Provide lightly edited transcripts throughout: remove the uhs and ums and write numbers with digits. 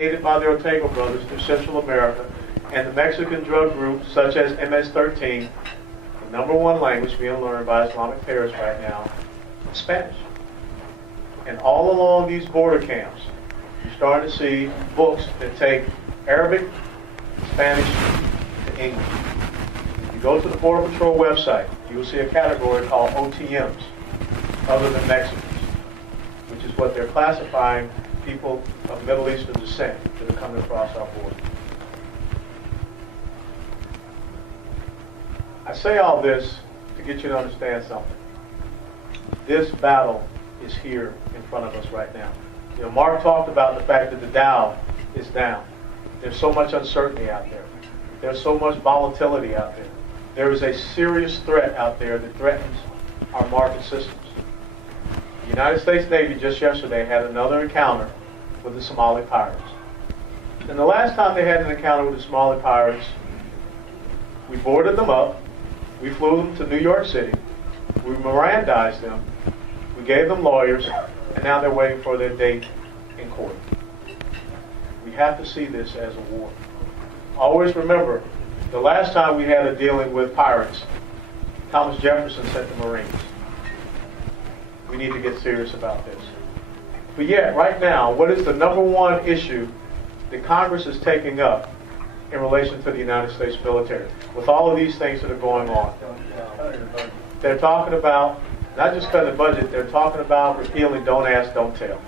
Aided by the Ortega brothers through Central America, and the Mexican drug groups such as MS-13, the number one language being learned by Islamic terrorists right now is Spanish. And all along these border camps, you're starting to see books that take Arabic, Spanish to English. If you go to the Border Patrol website, you will see a category called OTMs, other than Mexicans, which is what they're classifying people of Middle Eastern descent that are coming across our border. I say all this to get you to understand something. This battle is here in front of us right now. You know, Mark talked about the fact that the Dow is down. There's so much uncertainty out there. There's so much volatility out there. There is a serious threat out there that threatens our market systems. The United States Navy just yesterday had another encounter with the Somali pirates. And the last time they had an encounter with the Somali pirates, we boarded them up, we flew them to New York City, we Mirandized them, we gave them lawyers, and now they're waiting for their date in court. We have to see this as a war. Always remember, the last time we had a dealing with pirates, Thomas Jefferson sent the Marines. We need to get serious about this. But yet, right now, what is the number one issue that Congress is taking up in relation to the United States military? With all of these things that are going on. They're talking about, not just cutting the budget, they're talking about repealing Don't Ask, Don't Tell.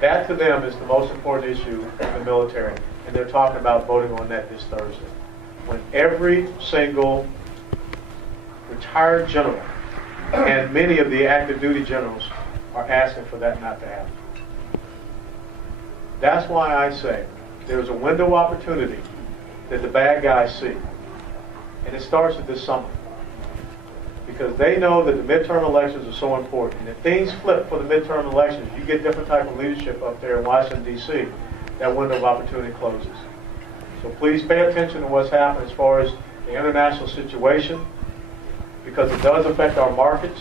That to them is the most important issue in the military. And they're talking about voting on that this Thursday. When every single retired general and many of the active duty generals are asking for that not to happen. That's why I say there's a window of opportunity that the bad guys see. And it starts with this summer. Because they know that the midterm elections are so important. And if things flip for the midterm elections, you get different type of leadership up there in Washington, D.C., that window of opportunity closes. So please pay attention to what's happening as far as the international situation, because it does affect our markets,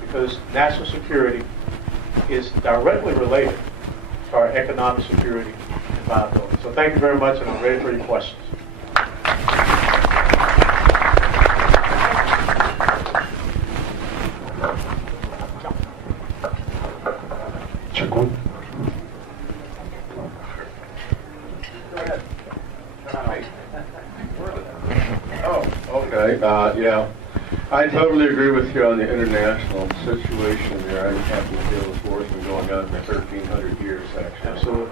because national security is directly related to our economic security and viability. So thank you very much, and I'm ready for your questions. Yeah, I totally agree with you on the international situation there. I happen to deal with wars been going on for 1,300 years, actually. Absolutely.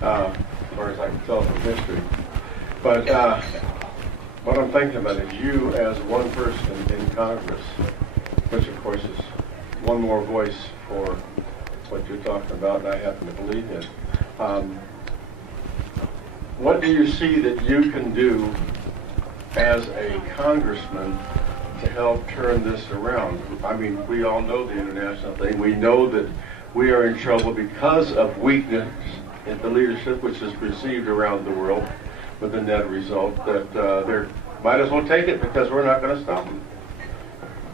As far as I can tell from history. But what I'm thinking about is you as one person in Congress, which of course is one more voice for what you're talking about, and I happen to believe in. What do you see that you can do as a congressman to help turn this around? I mean, we all know the international thing. We know that we are in trouble because of weakness in the leadership, which is perceived around the world, with the net result that they might as well take it because we're not going to stop them.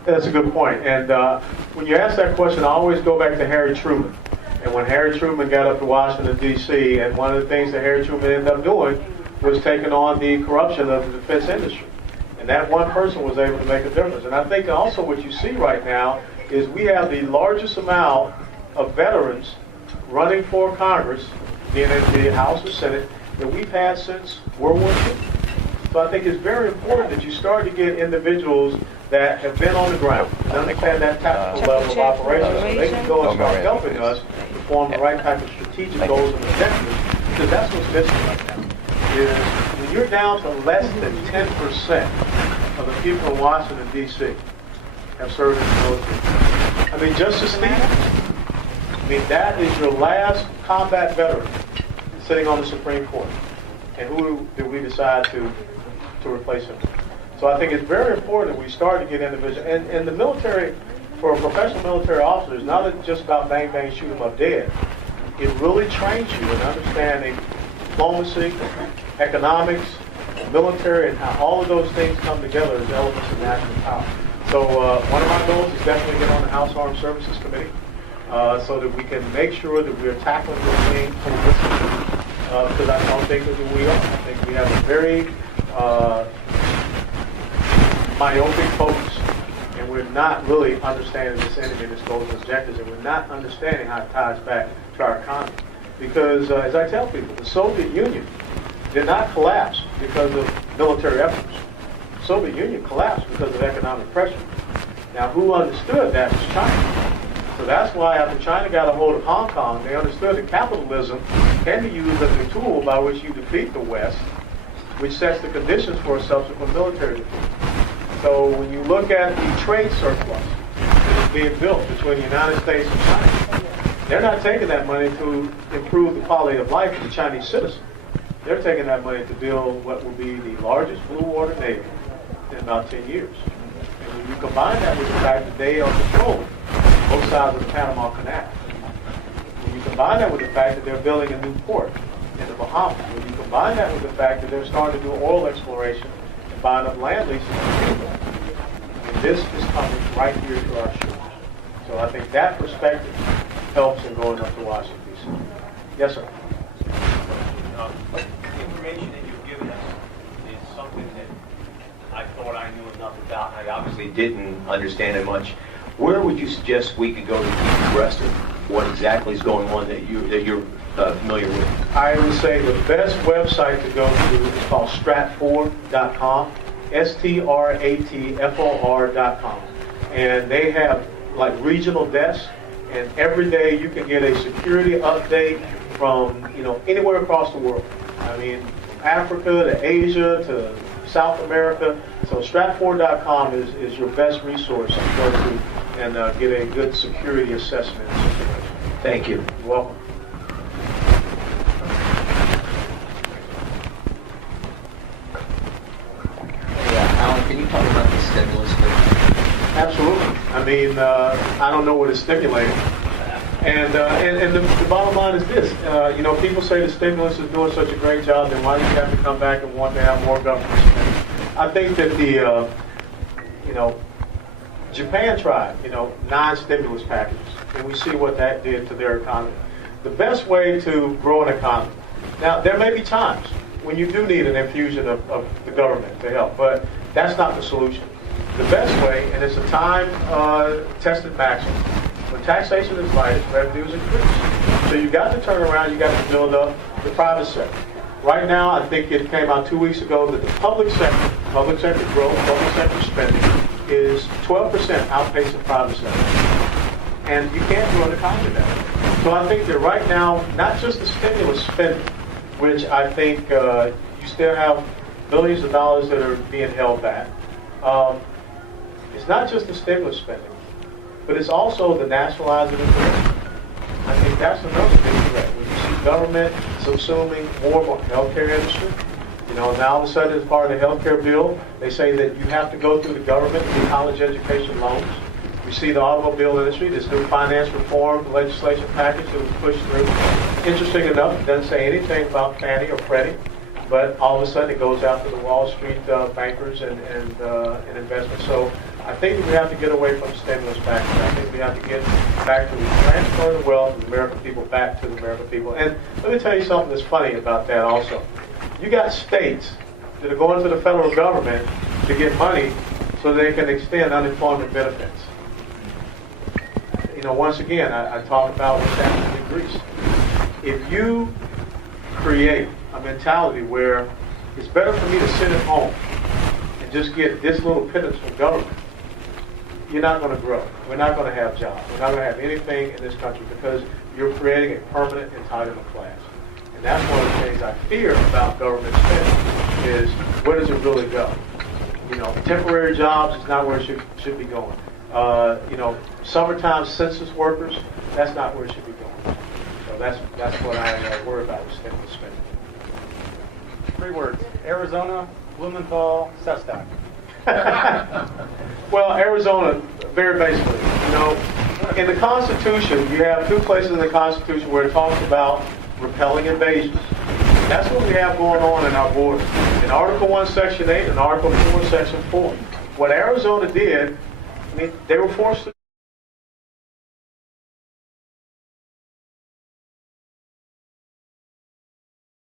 That's a good point. And when you ask that question, I always go back to Harry Truman. And when Harry Truman got up to Washington, D.C., and one of the things that Harry Truman ended up doing was taking on the corruption of the defense industry. And that one person was able to make a difference. And I think also what you see right now is we have the largest amount of veterans running for Congress, being in the House or Senate, that we've had since World War II. So I think it's very important that you start to get individuals that have been on the ground and understand that tactical level of operation, so they can go and start helping us to form the right type of strategic goals and objectives, because that's what's missing right now. Is when you're down to less than 10% of the people in Washington, D.C. have served in the military. I mean, Justice Stevens, I mean, that is your last combat veteran sitting on the Supreme Court. And who did we decide to replace him? So I think it's very important that we start to get individuals. And the military, for a professional military officer, is not just about bang, bang, shoot them up dead. It really trains you in understanding diplomacy, economics, military, and how all of those things come together as elements of national power. So one of my goals is definitely get on the House Armed Services Committee so that we can make sure that we're tackling those things because I don't think that we are. I think we have a very myopic focus, and we're not really understanding this enemy and its goals and objectives, and we're not understanding how it ties back to our economy. Because, as I tell people, the Soviet Union did not collapse because of military efforts. The Soviet Union collapsed because of economic pressure. Now, who understood that was China. So that's why after China got a hold of Hong Kong, they understood that capitalism can be used as a tool by which you defeat the West, which sets the conditions for a subsequent military defeat. So when you look at the trade surplus that is being built between the United States and China, they're not taking that money to improve the quality of life of the Chinese citizen. They're taking that money to build what will be the largest blue water navy in about 10 years. And when you combine that with the fact that they are controlling both sides of the Panama Canal, when you combine that with the fact that they're building a new port in the Bahamas, when you combine that with the fact that they're starting to do oil exploration and buying up land leases in Cuba, and this is coming right here to our shores. So I think that perspective helps in going up to Washington, D.C. Yes, sir. The information that you've given us is something that I thought I knew enough about. I obviously didn't understand it much. Where would you suggest we could go to keep abreast of what exactly is going on that you're familiar with? I would say the best website to go to is called stratfor.com, stratfor.com, and they have like regional desks. And every day you can get a security update from anywhere across the world. I mean, Africa to Asia to South America. So stratfor.com is your best resource to go to and get a good security assessment situation. Thank you. You're welcome. Alan, can you talk about the stimulus bill? Absolutely. I mean, I don't know what it's stimulating. And the bottom line is this. People say the stimulus is doing such a great job, then why do you have to come back and want to have more government spending? I think that Japan tried, 9 stimulus packages, and we see what that did to their economy. The best way to grow an economy, now there may be times when you do need an infusion of the government to help, but that's not the solution. The best way, and it's a time-tested maximum, when taxation is light, revenues increase. So you got to turn around, you got to build up the private sector. Right now, I think it came out 2 weeks ago that the public sector growth, public sector spending is 12% outpacing private sector. And you can't grow an economy that way. So I think that right now, not just the stimulus spending, which I think you still have billions of dollars that are being held back. It's not just the stimulus spending, but it's also the nationalizing of threat. I think that's another big threat. When you see government subsuming more of the healthcare industry, now all of a sudden as part of the healthcare bill, they say that you have to go through the government to get college education loans. We see the automobile industry, this new finance reform legislation package that was pushed through. Interesting enough, it doesn't say anything about Fannie or Freddie, but all of a sudden it goes out to the Wall Street bankers and investors. So I think we have to get away from stimulus packages. I think we have to get back to transferring the wealth of the American people back to the American people. And let me tell you something that's funny about that also. You got states that are going to the federal government to get money so they can extend unemployment benefits. Once again, I talk about what's happening in Greece. If you create a mentality where it's better for me to sit at home and just get this little pittance from government, you're not going to grow. We're not going to have jobs. We're not going to have anything in this country because you're creating a permanent entitlement class. And that's one of the things I fear about government spending is where does it really go? Temporary jobs is not where it should be going. Summertime census workers, that's not where it should be going. So that's what I worry about with stimulus spending. 3 words: Arizona, Blumenthal, Sestak. Well, Arizona, very basically, in the Constitution, you have 2 places in the Constitution where it talks about repelling invasions. That's what we have going on in our border. In Article 1, Section 8, and Article 4, Section 4. What Arizona did, they were forced to